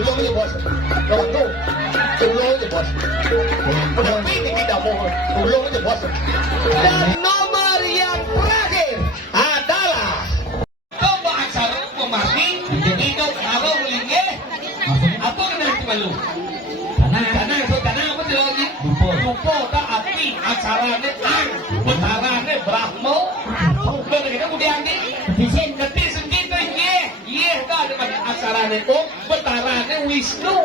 tulong aja bos. Kawan tuh, tulong aja bos. Tapi ini tidak mau tulong aja bos. Dan nomor yang terakhir adalah coba aksara pemati hidup kalau melingge. Apa kena malu? Tanah itu tanah apa sih lagi? Lupa tak api aksaranya tang, bentaranya Brahmo. Kalau kita kemudian ni, ketik sengit tu ye dah ada aksaranya Om, bentaranya Wisnu.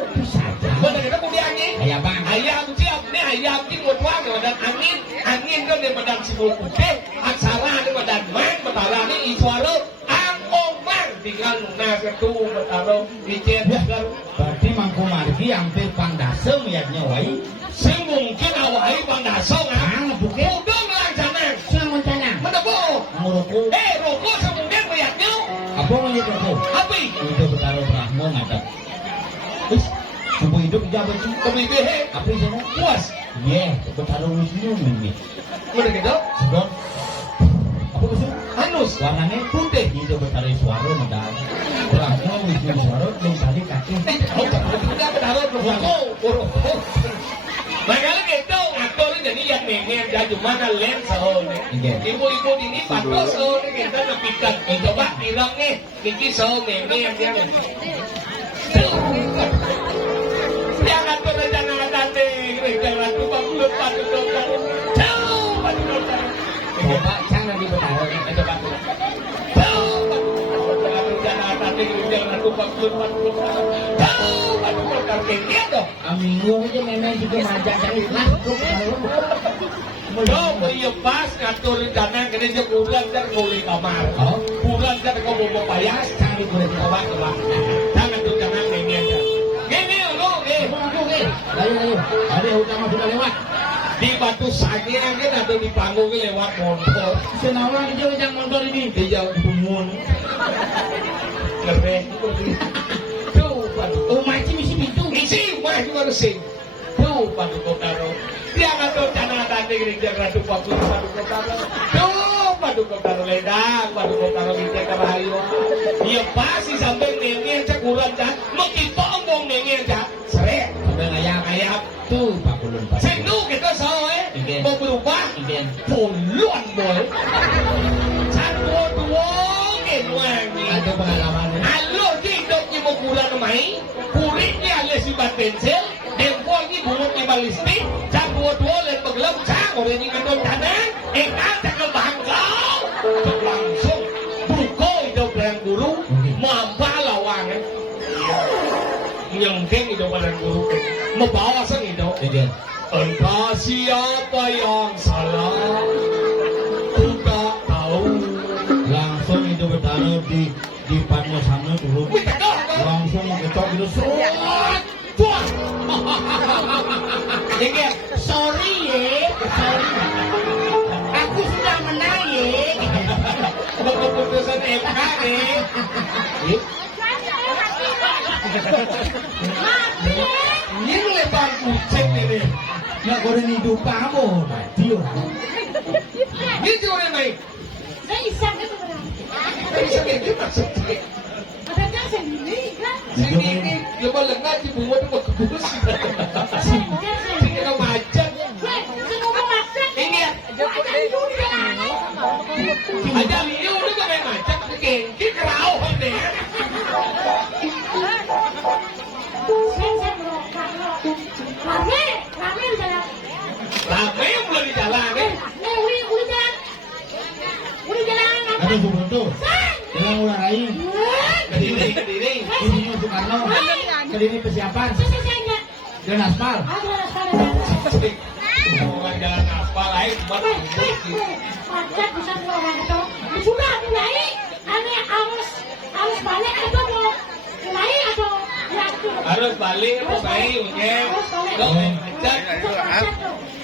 Kalau kita kemudian ni, ayam siap ni ayam ni buat dan angin tu dia badan sibuk putih, aksara ni badan mang, bentaranya Iswara, ang omang tinggal lunas itu betaro ijen baru. Berarti Mangku Margi hampir pandasem ya nyawai. Semungkin awai pandasem bukan. Udah melaksana. Selamat tanah. Menapa? Rokok. Rokok semungkin melihatnya. Apa melihat rokok? Api. Itu betaro Brahmo ngadap. Terus subuh hidup jabat sih. Kemudian Api sana puas. Ye, betaro Wisnu ini. Mana kita? Sedot. Apa besok? Anus. Warnanya putih. Itu betaro suara medal. Brahmo Wisnu suara yang tadi kaki. Oh, kita betaro rokok. Makanya kita aktor ini jadi yang mengen jadi mana lens sahol ni. Ibu-ibu ini patut sahol ni kita napikat. Coba bilang ni, kiki sahol mengen dia. Yang aktor rencana tante, rencana tu patut patut. Coba jangan di betaro. Coba. Rencana tante, rencana tu patut. Aminggu aja memang juga majak dari lah. Yo, iya pas ngatur rencana kena dia bulan dan nguli kamar. Bulan dan kau mau payas, cari boleh coba. Jangan tu jangan ini aja. Ini lo, Ayo. Ada utama sudah lewat. di batu sangiran kan atau di panggung lewat motor. Senawan hijau yang motor ini. Hijau bumun. Keren. Oh, macam misi pintu. Isi, mah juga resing. Tuh, padu kotaro. Dia ngatur tanah tadi gereja Ratu Paku padu kotaro. Tuh, padu kotaro ledang, padu kotaro kita kerahayu. Iya pasti sampai nengir cak ulan cak. Mekito omong nengir cak. Seret. Sampai ayam. Tuh, Pak Kulun. Sendu kita saw mau berubah. Puluhan boy. Satu dua wangi. Ada pengalaman. Halo, hidup ni mau bulan mai. Kuritnya alias ibat pensil. Dempol ni bungut ni balistik. Cak dua-dua lain bergelap. Cak orang ni kandung tanah. Enak cakal bangkau. Langsung. Buko hidup yang guru. Mampa lawang. Nyengkeng hidup yang guru. Membawa sang hidup. Entah siapa yang salah. Tidak tahu. Langsung itu bertaruh di panmo sana dulu. Langsung ngecok gitu. Tuan. Dengar. Sorry ye. Aku sudah menang ye. Keputusan MK ni. Ini lebar kucing ni. Nak goreng hidup kamu. Dia. Ini juga ni. Saya isang kan sebenarnya. Tapi saya ni maksudnya. Ada yang sendiri kan? Sini lepas lengah di bunga tu bagus. Sini kau macam. Saya ngomong macam. Ini ya. Ada liu di dalam. Ada liu tu kan macam kengki kerau ni. Saya merokok. Rame di dalam. Ramai yang belum di jalan ni. Uli jalan. Uli jalan. Ada Subanto. Yang ulang lain. Kediri. Ini Soekarno. Kediri persiapan. Saya Dan aspal. Bukan jalan apa lain buat Macet bisa orang itu. Sudah mulai. Ini harus balik atau mau mulai atau harus balik apa baik unyel. Lo macet.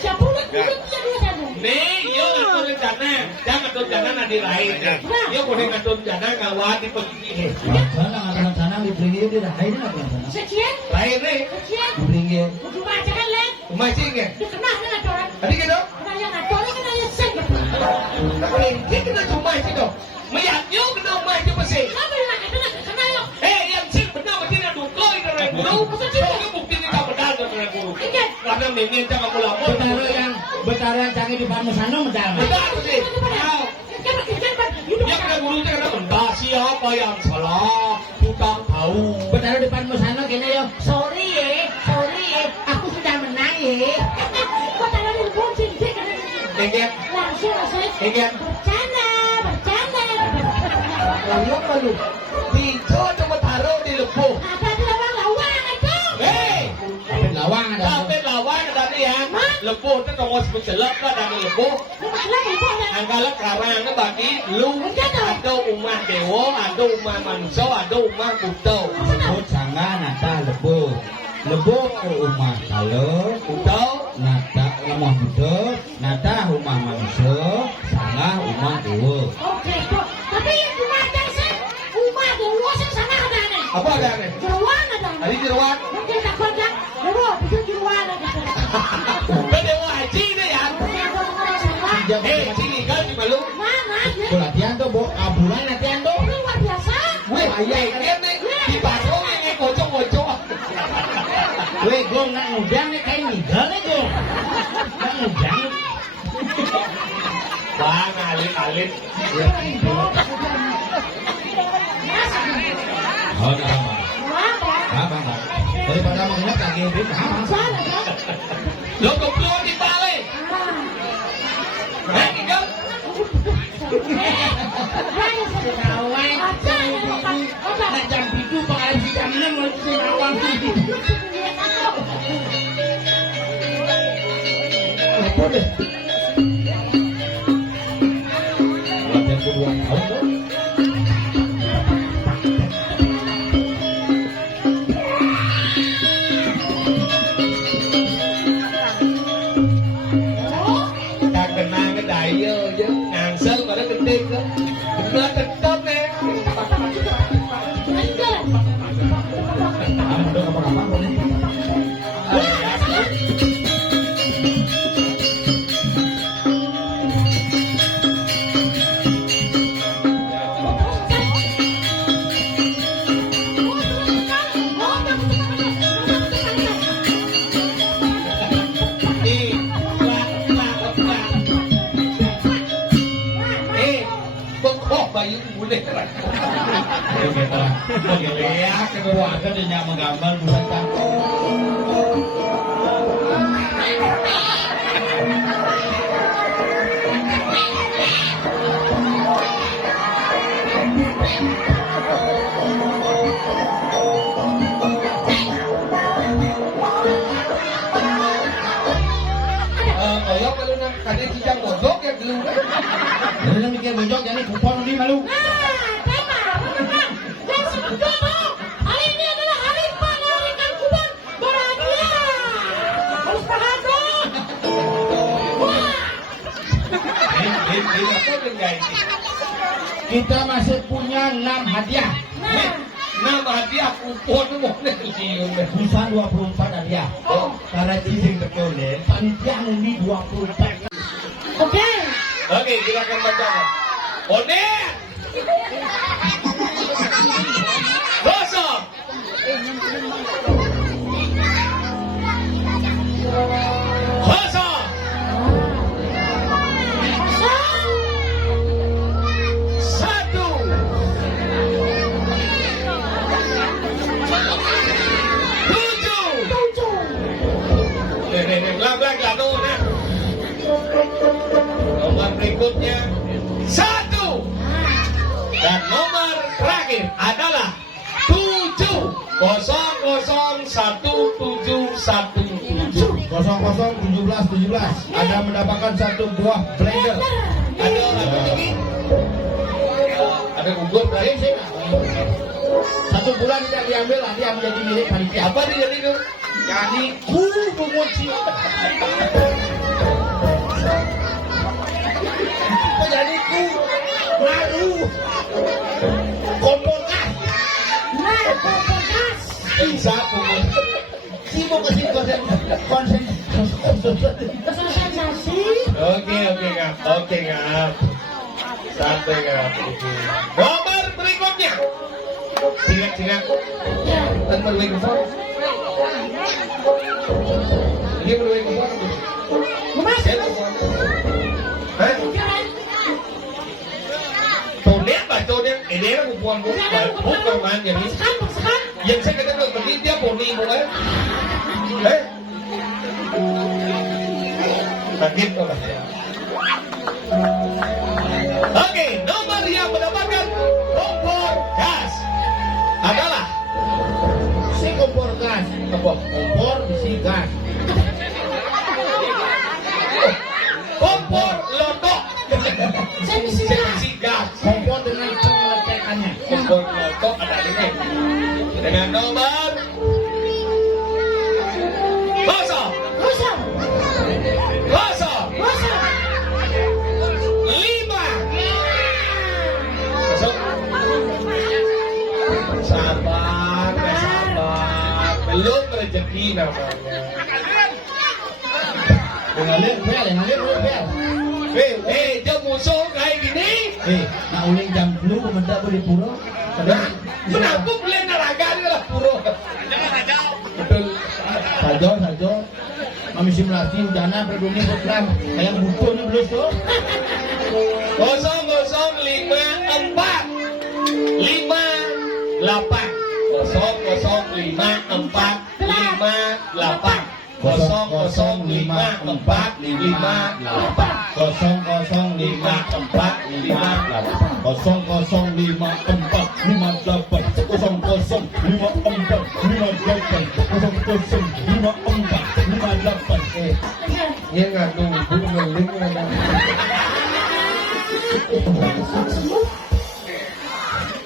Siapa udah bisa dua satu. Nih, yo ngatur rencana. Jangan ngatur rencana nanti lain. Yo boleh ngatur rencana kawan di pergi. Sana di pinggir dia dah. Ini apa sana? Sekian. Lain nih. Sekian. Di pinggir. Untuk baca kan lek. Masih enggak? Dikenal kan aturan. Tadi gitu. Kenal yang aturan kenal yang sen. Mungkin kita cuma itu. Melihatnya kena rumah itu pasti. Kamu nak kenal kenal. Yang sih benar mesti nak dukoi dengan Ingat. Karena mimin sama kulamu. Betara yang canggih di Parmesano medal. Betul sih. Dia kena gurunya kena benda siapa yang salah. Tukang tahu. Betara di Parmesano kena yo. Sorry aku sudah menang ya. Kok tangan di bawah cincin. Ingat. Langsung. Ingat. Bercanda. Lalu malu. Tijo cuma taruh di lepuh. Ada di lawang itu. Hei. Lawang ada. Tapi lawan ada nih ya. Lepuh itu kalau sebecelak kan ada lepuh. Malah ibu ya. Angkala karangnya bagi lu. Ada umat dewa, ada umat manusia, ada umat buta. Lebut sangga nata lebut. Lebut umah kalau Buta. nata umah buta, nata umah manusia, sangga umah dewa. Oke, kok. Tapi yang dimakan sih, rumah dewa sih sama ada nih. Apa ada nih? Jeruan ada. Hari jeruan. Mungkin tak kontak. Dewa, itu jeruan ada. Kan dewa haji deh ya. Sini kan di malu. Mana? Latihan tuh bulan latihan tuh. Luar biasa. Weh, ayah ini di pasong ini kocok-kocok. Weh, gue nak ngundang nih kayak nidal nih gue. Nak ngundang. Bang, alit. Oh, dah bang. Daripada menginap lagi di Lo goblok di balik. Tinggal. Nak jam itu pengaji jam 6 masih awal itu. Apa deh? Latihan kedua tahun tuh. Tak kenal ke daya je. Nangsel pada ketik ke. Kena tetap nih. Kamu udah kapan-kapan kok nih? Bayu boleh kan? Lihat keluarga dia yang menggambar bulan tahun. Kalau kalau nak kadang kijang bodok ya dulu. Lalu mikir bojok jadi kupon di malu. Hari ini adalah hari penarikan kubon berhadiah. Harus paham dong. Ini apa dengan ini? Kita masih punya 6 hadiah. Nama hadiah kupon boleh cium. Bisa 24 hadiah. Karena cicing betul deh. Panitia ngundi 24. Oke. Oke, silakan bacakan. Bonek. Kosong. Kosong. Satu. Tujuh. Belak-belak tuh, nah. Nomor berikutnya 1. Dan nomor terakhir adalah 7001717. 001717 Anda mendapatkan 1 buah blender. Ada lagi? Ada gugur berarti sih. 1 bulan tidak diambil, nanti yang menjadi milik panitia. Apa dia jadi itu? Jadi ku mengunci. Jadi ku malu. Kompokas. Nah, kompokas. Bisa pungut. Si mau kasih konsen. Sensasi. Oke, ngap. Sampai ngap. Nomor berikutnya. Singkat. Ya. Dan bermikrofon. Ini menurut kemana tuh? Mas. Saya kemana? Hah? Jangan. Tonet ba? Tonet? Ini kan kumpulan ko. Bukan man yan. Paskan. Yang saya kata berarti dia poni mo kan? Sakit kok lah. Oke, nomor yang mendapatkan kompor gas adalah Si kompor gas. apa? Kompor bisi gas. Kompor lotok. Saya bisa. Seksi gas. Kompor dengan pengecekannya. Kompor lotok ada ini. Dengan nomor kosong, Kosong. kosong, Kosong. 5. Kosong. Sabar, sabar. Belum rezeki namanya. Ngalir bel. Dia musuh kayak gini. Nak uling jam dulu kemendak boleh pura. Nah, kenapa boleh naraga ini lah puro? Betul. Saja. Mami simulasi udana berduni program. Kayak butuh ni belum tu. 00054458. Ini nggak tunggu ngeling ada.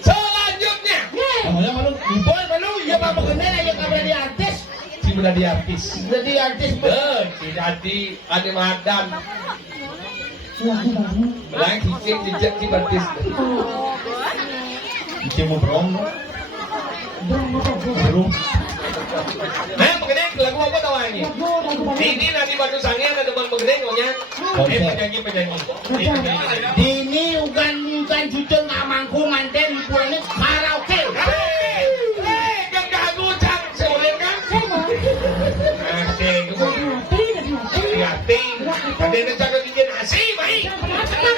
Selanjutnya, Kamu malu, ibon malu. Ya apa mengenai yang kamu jadi artis. si menjadi artis. Jadi artis. Si jadi ada madan. Lain cicing cicing si artis. Cuma berong. Belum. Nah, mengenai lagu apa tahu ini? Ini nanti batu sangnya ada teman mengenai nyonya. Penyanyi. Ini bukan jujur ngamangku manten pulangnya karaoke. Ganggu cang seorang kan? Asing, ada yang cakap bikin asing, baik.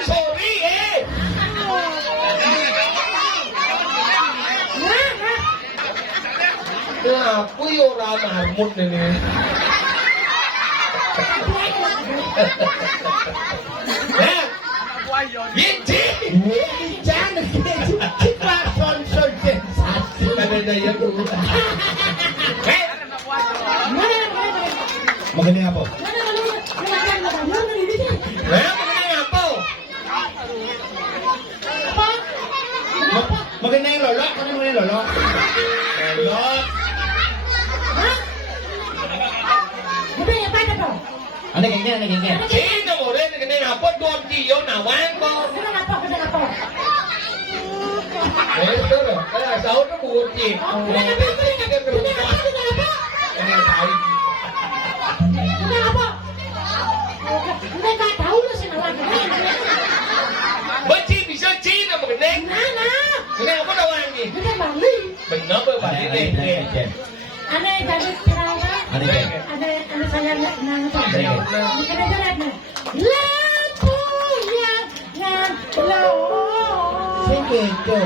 Sorry, Aku orang marmut ini. Yinci. Jangan kita sponsor sensasi. Ada daya dulu. Mengenai apa? Mengenai apa? Mengenai lolok, mengenai lolok. Lolok. Ada gengnya. Sino mo rin mengenai apa? Doon kiyo nawang ko. Itu loh. Sahur tuh buci. Benci bisa Cina mengenai. Mengenai apa nawang ni? Benar berbalik deh. Aneh jadi kira-kira. Ada saya nang lampu yang ngelo. Segitu.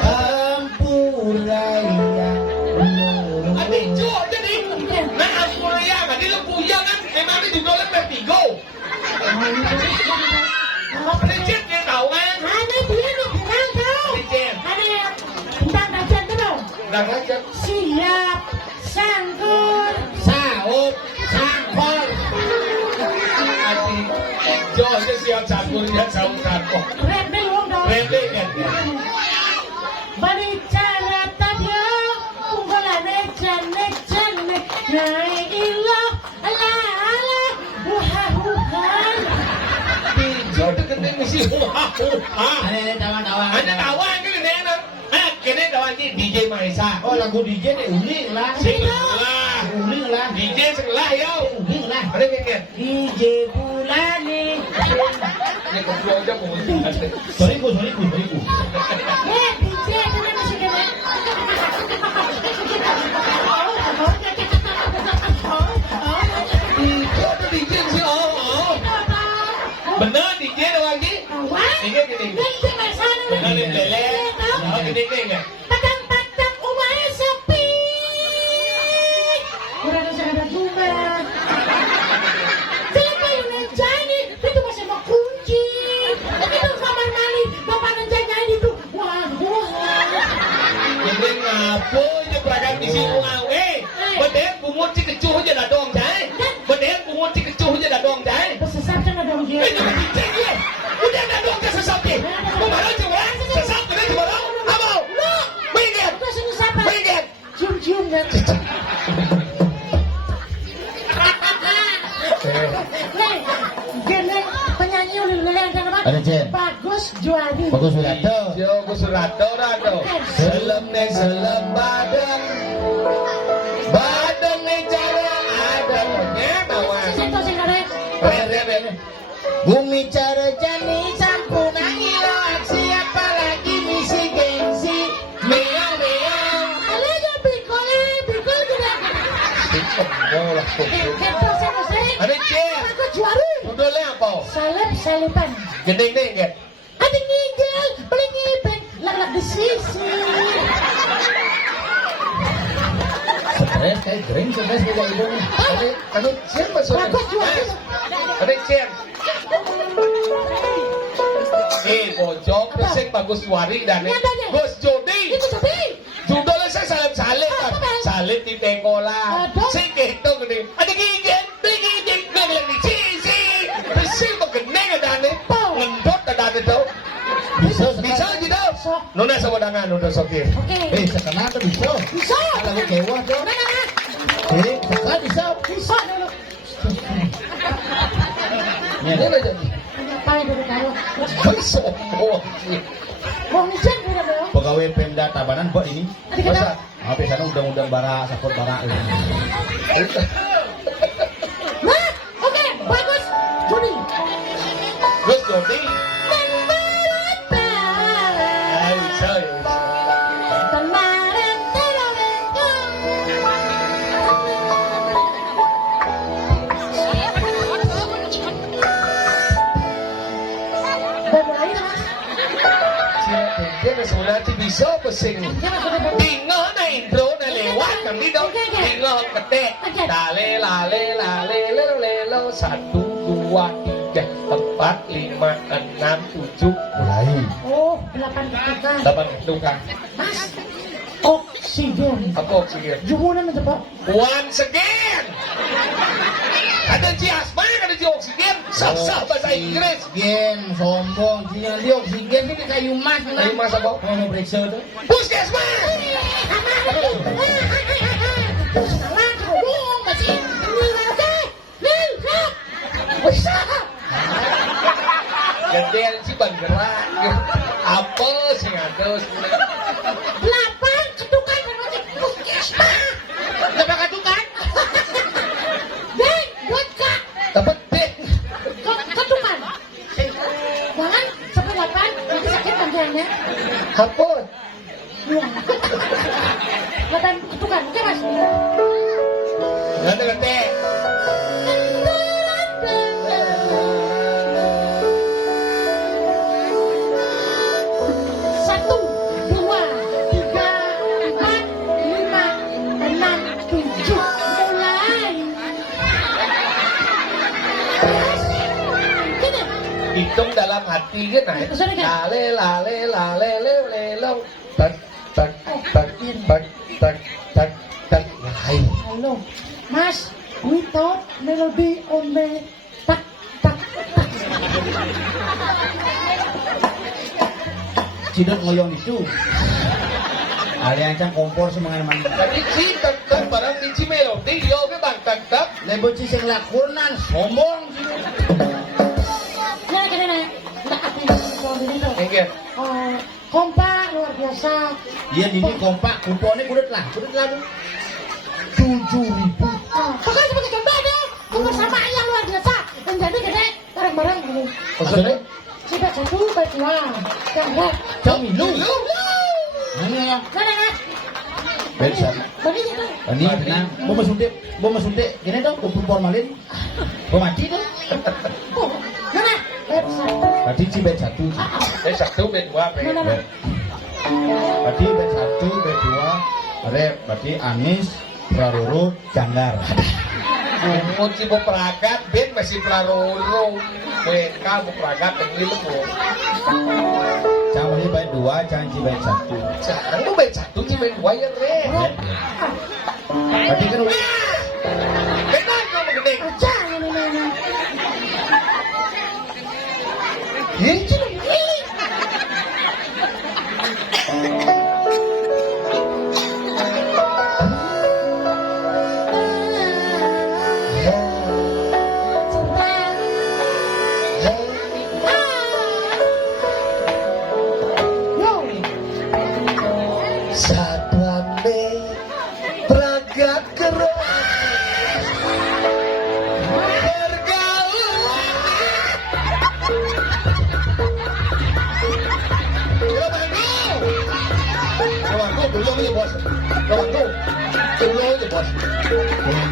Ampuraya. Ati cuk jadi. Nah aku raya kan dia punya kan memang dia juga oleh Vertigo. Prinsip dia tahu kan? Aneh dia nih bilang tahu. Prinsip. Aneh tentang kajian tuh dong. Dah aja. Siap, sanggur. Saut. Sangkol. Ati Jo dia siap campur dia campur. Rebel wong dong. Rebe kan. Bari cara tadi unggulane jane nai ilah ala wuhan. Jo tu kena mesti wah. Ada tawa-tawa. Ada kawan ke ni nak? Kena kawan ni DJ Maisa. Oh lagu DJ ni unik lah. Selah. Unik lah. DJ selah yo. Unik lah. Ada kan? DJ Bulani. Ni kau buat je pun. Sorry ku. Eh, DJ kena masih kena. gini. Nanti masalah. Gini lele. Oh, gini. Patang-patang umahnya sepi. Kurang ada rumah. Siapa yang ngejaini? Itu masih mau kunci. Itu kamar mandi. Bapak ngejaini itu. Wah. Gini ngapo nyebrakan di sini ngawe. Bedeng bungut si kecuh aja dah dong jai. Bedeng bungut si kecuh aja dah dong jai. Sesat kan ada dia. Ini cicing dia. Udah dah dong ke sesat. Mau malu coba? Sesat ini coba dong. Apa? Minggir. Itu sini siapa? Minggir. Cium-cium kan. Nih, gini penyanyi ulil-ulil yang apa? Ada Jen. Bagus Juari. Bagus Wiranto. Yo Gusurato rado. Selem ne selem badan. Badan ne cara ada nya bawa. Situ sing ada. Re. Bumi cara jani sampun angilo aksi apalagi misi gengsi. Meong. Ale ya bikol gede. Oh lah. Kita sih. Ada Jen. Bagus Juari. Udahlah apa? Salipan. Gedeng deh get. Ada ngigel, beli ngipeng, lalap di sisi. Stres kayak gering stres kayak ibu nih. Ada Jen masuk. Bagus Juari. Ada Jen. Bojong pesing bagus Wari dan Gus Jody. Itu tapi. Judulnya saya salim kan. Salim di tengkola. Si gitu gede. Ada gigit, bilang di sisi. Besi begeneng ada nih. Ngendot ada itu. Bisa gitu. Nona sewadangan udah sokir. Oke. Sekarang tuh bisa. Bisa. Kalau kewah tuh. Sekarang bisa. Bisa dulu. Ini ada jadi. Ngapain dulu kalau? Sombong. Mau ngejen dulu dong. Pegawai Pemda Tabanan buat ini. Adik kita. Apa sana undang-undang bara, sapot bara. Nah, oke, bagus. Juni. Gus Jody. Ayo, saya. Kemarin Dia sudah bisa pesing. Dingo na intro na lewat kami dong. Dingo ketek. Lale lelo 1 2 3 4 5 6 7 Mulai. Oh, 8 ketukan. 8 tukang. Mas, oksigen. Apa oksigen? Jumunan itu, Pak. Once again. Ada Ciasma, ada Ci oksigen. Sah bahasa Inggris. Oksigen, sombong. Jangan di oksigen ini kayu mas. Kayu mas apa? Mau periksa tuh. Puskesmas. Salah, ngomong masih. Bisa. Geden sih bergerak. Apa sih ngatus? 8 ketukan dan masih puskesmas. Berapa katukan? Dek, buat Kak. Dapat deh. Ketukan. Jangan sampai 8, nanti sakit panjangnya. Apa? 8 ketukan, oke Mas? Gede. Satu, dua, tiga, 4, 5, 6, 7, mulai. Gini. Hitung dalam hati kan nah. Lale. Tak. Lain. Halo, Mas, we thought melody on the tak. Cidot ngoyong itu. Ada yang cang kompor semangana mana. Tadi ci tak barang di melodi yo ke bang tak. Lebo ci sing lakunan sombong. Gini. Nggak apa yang itu. Enggak. Kompak luar biasa. Iya ini kompak, kumpulannya kudet lah tuh. 7.000. Pokoknya sebagai contoh deh, kebersamaan yang luar biasa. Dan jadi gede, bareng-bareng gini. Maksudnya? Coba satu, baik dua. Yang dua. Camilu. Mana ya? Mana? Bisa. Bani itu. Ini nah, bom suntik. Gini dong, kumpul formalin. Bom mati tuh. Oh, mana? Baik satu. Tadi cibet 1. B1, B2, B. Mana? Tadi bed 1, bed 2, rep. Berarti Anis, Praroro, Janggar. Bungut si mau peragat, Ben masih praroro. Mereka mau peragat yang ini lu. Jangan beli bed 2, jangan cibet 1. Jangan lu B1, si B2 ya, Re. Berarti kan udah. Benar kamu gede. Aja ini. Ih, Sadame peragat keras bergaul. Lawanku belum ya bos. Lawanku belum ya bos.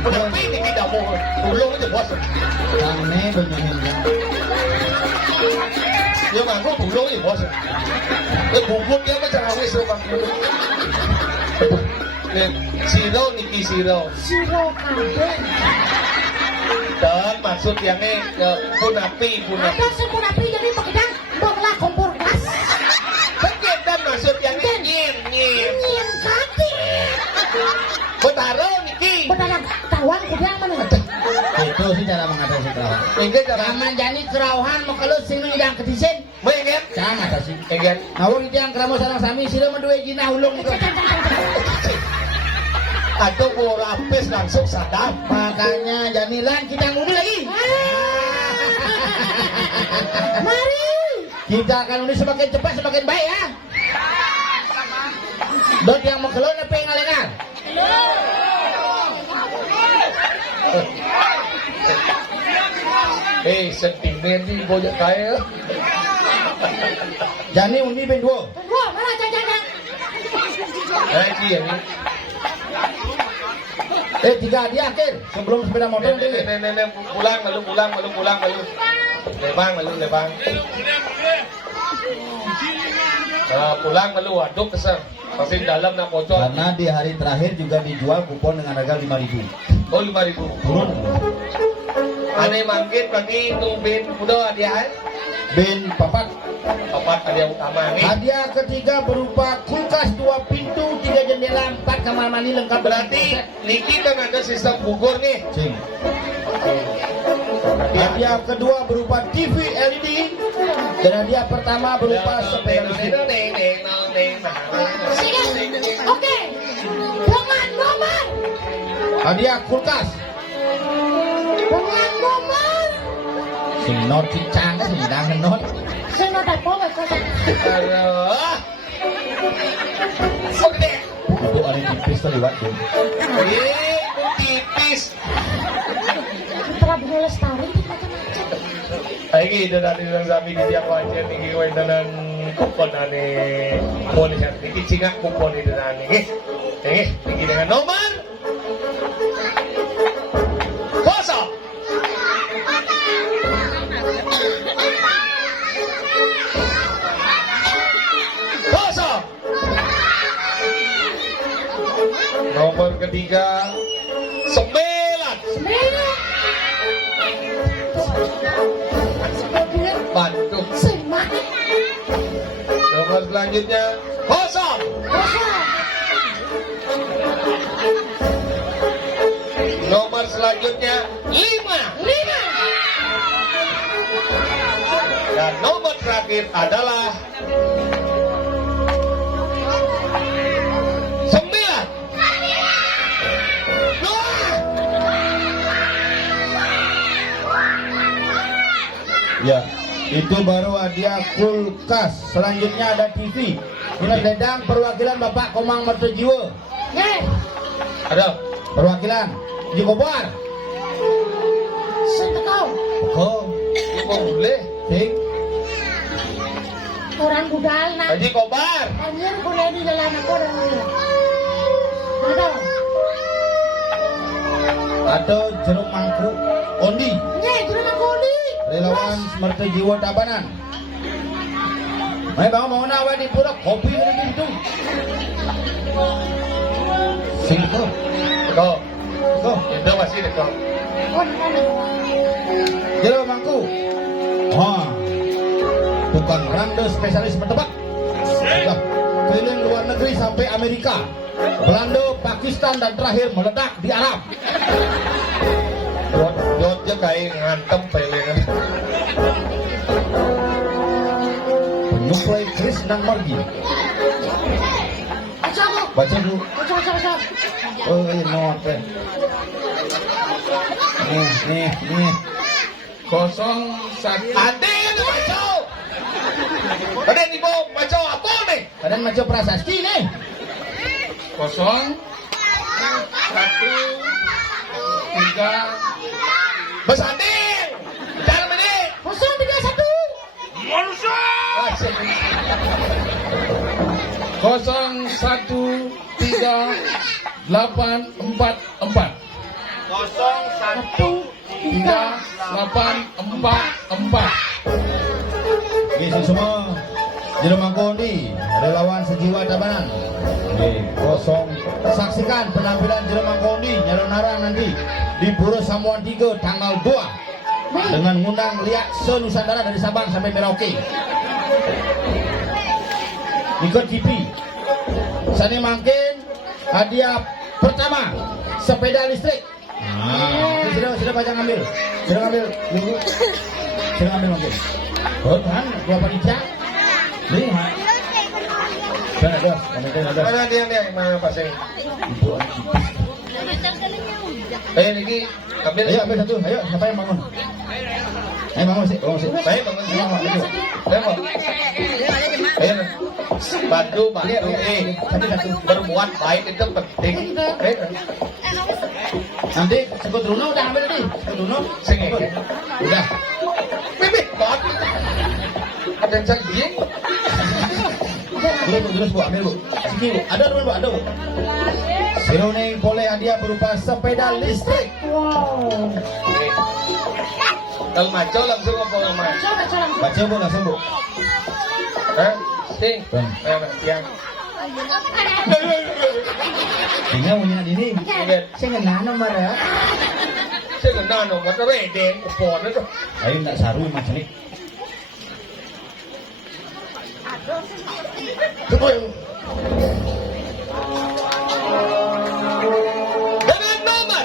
Udah ini tidak mau belum ya bos. Kami Benyamin. Ya aku belum ya bos. Bungkut dia macam awis lo bang. Siro niki siro. Siro kabeh. Dan maksud yang punapi. Ada sing punapi jadi pegedang bonglah kompor gas. Begitu dan maksud yang nyim. Nyiem kaki. Betaro niki. Benar tawang kudang mana? Itu sih cara mengatasi kerawang. Ini cara Aman jani kerauhan mau kalau sing ngidang kedisin. mengen. Cara mengatasi. Engen. Awang itu yang keramo sarang sami sila menduwe jina ulung itu. Atau mau rapis langsung sadap. Makanya janilan kita ngundi lagi. Mari. Kita akan undi semakin cepat semakin baik ya. Dot yang mau kelon apa yang ngalengan? Sentimen ni bojak kaya. Jani undi ben 2. Wah, mana jangan. Lagi yang ni. 3 di akhir sebelum sepeda motor ini. Nenek pulang lalu. Lebang. Pulang lalu aduk keser. Pasti dalam nak bocor. Karena di hari terakhir juga dijual kupon dengan harga 5.000. Oh 5.000. Turun. Aneh mangkit lagi tumbin udah hadiah. Ben papat. Papat hadiah utama ni. Hadiah ketiga berupa kulkas 2 pintu, 3 jendela, 4 kamar mandi lengkap. Berarti Niki kan ada sistem gugur nih. Cing. Hadiah kedua berupa TV LED dan hadiah pertama berupa sepeda listrik. Oke. Dengan nomor. Hadiah kulkas. Dengan nomor. Sing not cicang sing dang not. Saya nggak ada power kok. Aduh. Oke. Itu ada tipis tuh lewat tuh. Tipis. Putra Bumi Lestari macam-macam. Lagi dari dalam sapi di tiap wajah nih gue dengan kupon ane boleh jadi cingak kupon itu ane. Tinggi dengan nomor. Kosong. Nomor ketiga 9. Bantu. Nomor selanjutnya 0. Nomor selanjutnya 5. Dan nomor terakhir adalah 9. Ya, itu baru hadiah kulkas. Selanjutnya ada TV. Ini ledang perwakilan Bapak Komang Mertojiwo. Ada. Perwakilan Jikobar. Sentekau. Oh, Ini kok boleh? sing. Orang budal nak. Haji Kobar. Anjir boleh di jalan aku orang ini. Ada. Atau jeruk mangkuk. Ondi. Nye, terima kasih. Relawan Mertojiwo Tabanan. May bangun awal di pura kopi dari itu. Sini kau. Kau, Kau. itu masih deh kau. Jadi bangku. Wah. Tukang rande spesialis bertebak. Sudah keliling luar negeri sampai Amerika, Belanda, Pakistan dan terakhir meledak di Arab. Jodnya kayak ngantem pelengan. Penyuplai Chris dan Margi. Baca dulu. Oh ini not. Nih. 01. Ada yang macam. Ada yang ibu macam apa nih? Ada macam prasasti nih. 0 1 3 Besanding. Jangan menit. 031. Manusia. 01384. 01384. Oke, semua di rumah Kondi, relawan sejiwa Tabanan. Kosong. Saksikan penampilan di rumah Kondi Nyalon Narang nanti di Pura Samuan 3 tanggal 2 dengan ngundang lihat se-Nusantara dari Sabang sampai Merauke. Ikut TV. Sani makin hadiah pertama sepeda listrik. Sudah pajang ambil. Sudah ambil dulu. Sudah ambil mungkin. Oh kan, dua panitia. Lihat. Sudah, Mana dia nih? Mana pasang? Ini ambil. Ayo ambil satu. Ayo, siapa yang bangun? Ayo bangun sih. Baik bangun. Bangun. Ayo. Bantu. Satu. Berbuat baik itu penting. Nanti sekut Runo udah ambil tadi. Sekut Runo. Udah. Bibit bot. Ada yang canggih. Terus bu, ambil bu. Sini bu. Ada Bu, ada bu. Sirone boleh hadiah berupa sepeda listrik. Wow. Kalau maco langsung apa mas? Baca bu langsung bu. Sing. Yang. Tinggal punya ini. Saya kenal nomor ya. Saya kenal nomor tapi deng kepon itu. Ayo nak saru macam ni. Dengan nomor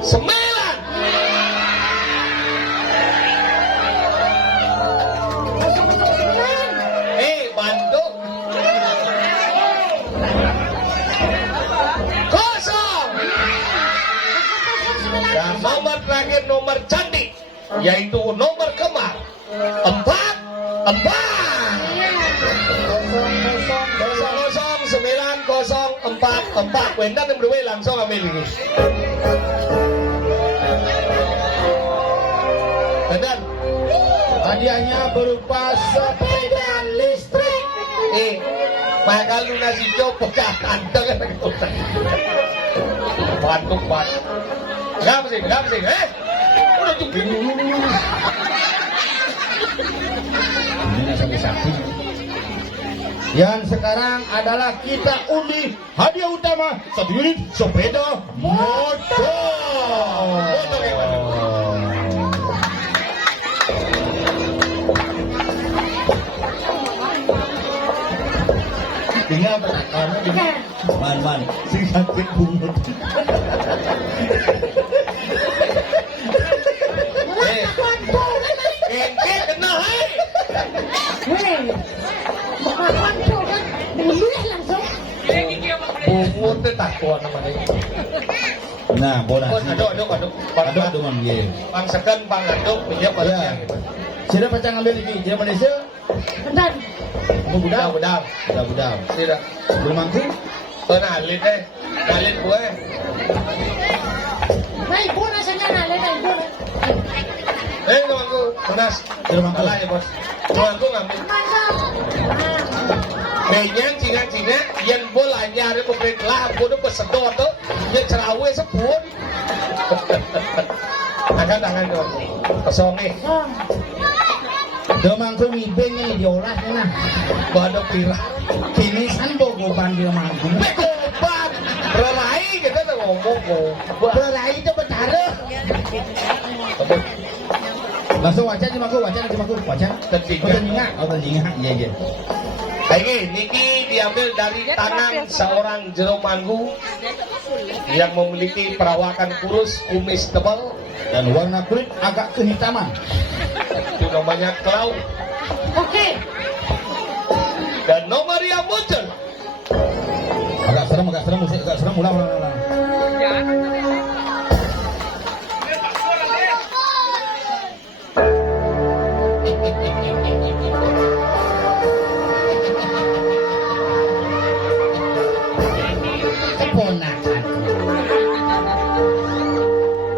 9. Bantu. 0. Dan nomor terakhir nomor cantik, yaitu nomor kemar 4. 00904. Wendang yang berdua langsung ambil ini. Dan Hadiahnya berupa sepeda listrik. bakal lunas hijau pecah kantong kan batuk. Kenapa sih? Udah tuh. Ini sampai sakit. Yang sekarang adalah kita undi hadiah utama 1 unit sepeda motor. Tinggal pertanyaan man sing sakit bungut. Ente kena hai. Bungut itu takut namanya. Nah, bonas. Aduk. Man ye. Pangsekan pangaduk dia pada gitu. Sudah pacang ambil lagi. Dia Malaysia. Bentar. Budal. Budal. Tidak. Belum mampu. Pernah alit gue. Baik, rasanya nale, baik. Temanku, panas. Belum mampu. Kalah ya bos. Aku ngambil. Menyang Cina yang bola nyari pemberi lah, bodoh pesedot tuh, yang cerawe sepun. Tangan dong, kosong nih. Demangku mibeng ini diolahnya nah. Bodoh pirah. Kini sanbo goban dia mangku. Goban, relai kita tuh ngomong goban. Berai itu betara. Langsung wacan cuma aku wacan. Terjingak. Oh terjingak, iya. Ini niki diambil dari tangan seorang jero manggu yang memiliki perawakan kurus, kumis tebal, Dan warna kulit agak kehitaman. itu namanya Cloud. Oke. Dan nomor yang muncul Agak serem musik agak serem ulang. Keponakan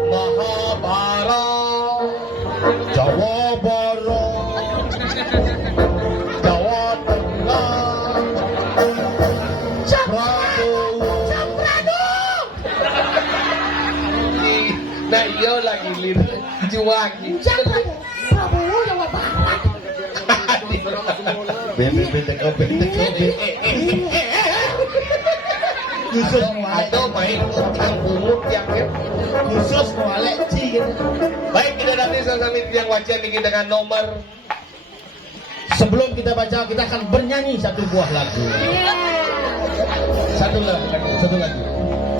Mahabharata, Jawa Barat, Jawa Tengah, Prabowo. nah iya lagi lirik juwangi. Prabowo Jawa Barat. Bentek. Khusus Atau main utang umur yang khusus mualek gitu. baik kita nanti sama yang wajan ini dengan nomor. Sebelum kita baca, kita akan bernyanyi satu buah lagu. Satu lagu.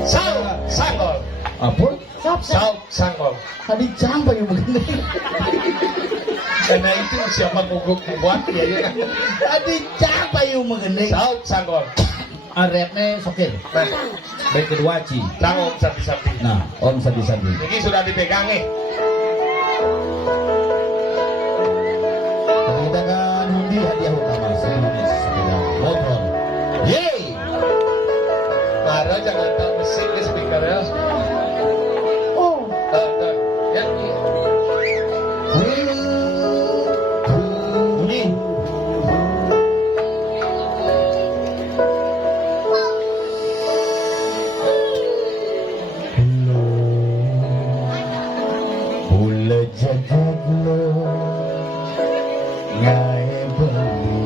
Saud Sanggol. Apa? Saud Sanggol. Tadi jambai yang begini. Karena itu siapa gugup buat ya kan. Tadi jambai yang begini. Saud Sanggol. Arepnya sokir. Nah, Baik kedua Ci. tanggung sapi-sapi. Nah, Om Sadi-Sadi. Ini sudah dipegang nih. Kita akan undi hadiah utama sejenis sepeda motor. Yeay! Mara jangan tak mesin di speaker ya. Oh. Ya. Bunyi. Bula jagaglo ngae beli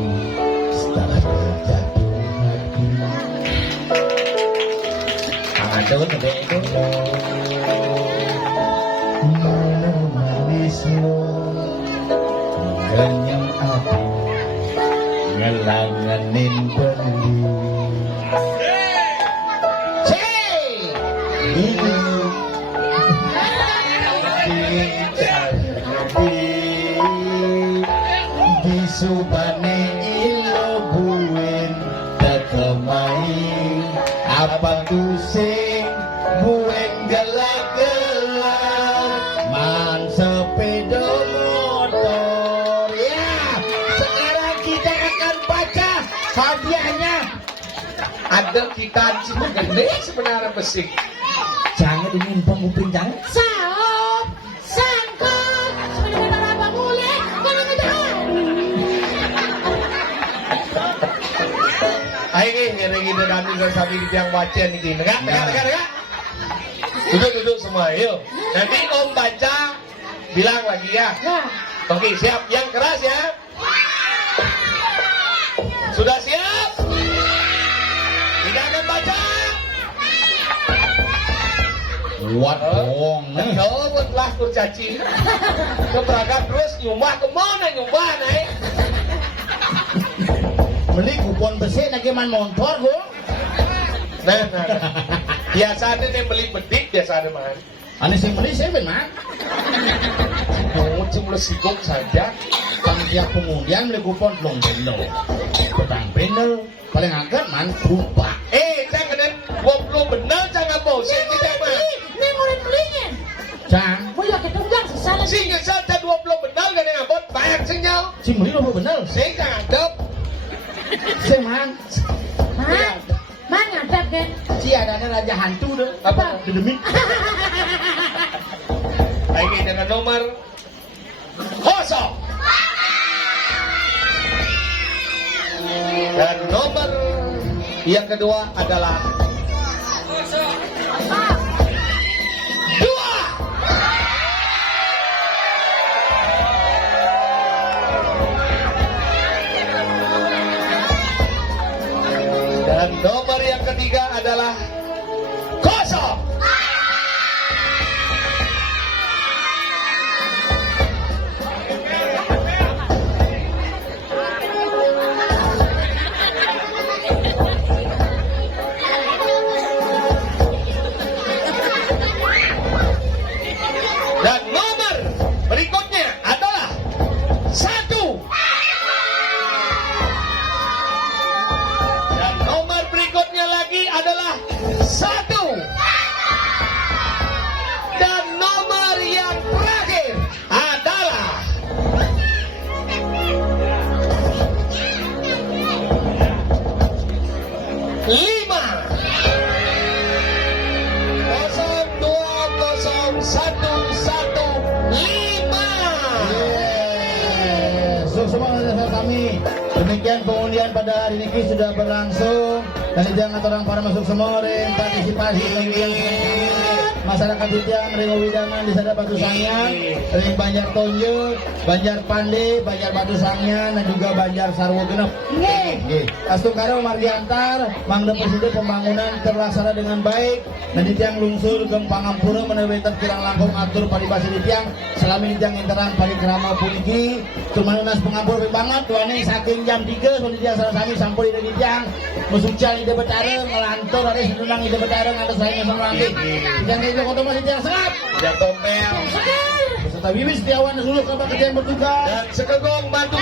stara jatuh hati. Ada gede itu. Malam manis lo genyang api ngelanganin beli. Di subane ilo buin tekemai apa tuh sing bueng gelak-gelak man sepeda motor. Ya, sekarang kita akan baca hadiahnya. Ada kita cuma gede sebenarnya besi. Jangan dinimpang kuping jangan. Saop. Sangkot. Sebenarnya apa boleh? Kalau kita. Ayo ngiri-ngiri kami bersama yang baca nih. Negak. Duduk semua, yuk. Nanti Om baca, bilang lagi ya. Nah. Oke, siap. Yang keras ya. Sudah siap? Kita akan baca. What bohong nih. Kau buatlah kurcaci. Keberangkat terus nyumbah kemana nyumbah naik. Beli kupon besi lagi man motor gua. Nah. Biasa ada yang beli bedik, biasa ada man. Ane sing beli saya benar. Oh, cuma singgung saja. Kan tiap pengundian beli kupon belum bener. Petang bener. Paling agak man lupa. Jangan 20 benar jangan bosan kita mah. Ini murid belinya. Cang, Oh ya kita udah salah. Sehingga saja 20 benar gak ada ngabot bayar sinyal. si beli lupa bener. Saya jangan anggap. Si man, Mana ada kan? si ada raja hantu deh. Apa? Dedemit. Lagi dengan nomor kosong. Yang kedua adalah 2. Dan nomor yang ketiga adalah 0. Dan nomor berikutnya adalah 1. Dan nomor berikutnya lagi adalah 1. Dan nomor yang terakhir adalah 5. 0201115. Semua saudara kami, demikian pengundian pada hari ini sudah berlangsung dan jangan orang para masuk semua partisipasi yang masyarakat Jitiang, Ringo Widangan di sana Batu Sangyan, Ring Banjar Tonjol, Banjar Pande, Banjar Batu Sangyan dan juga Banjar Sarwo Genep. Astungkara Mardiantar, Mangda Presiden pembangunan terlaksana dengan baik dan Jitiang lungsur ke Pangampura menewi terkirang langkung atur paribasi Jitiang selama Jitiang interan parikrama puniki tumanunas pengampur banget tuane saking jam 3 Jitiang sareng-sami sampun di Jitiang musucal ide betare ngelantur hari sedunang ide betare ngantos saya ngesan lagi Jitiang itu koto masih Jitiang serap Yang tompel beserta Wiwis Setiawan seluruh kerabat kerjaan bertugas dan sekegong bantu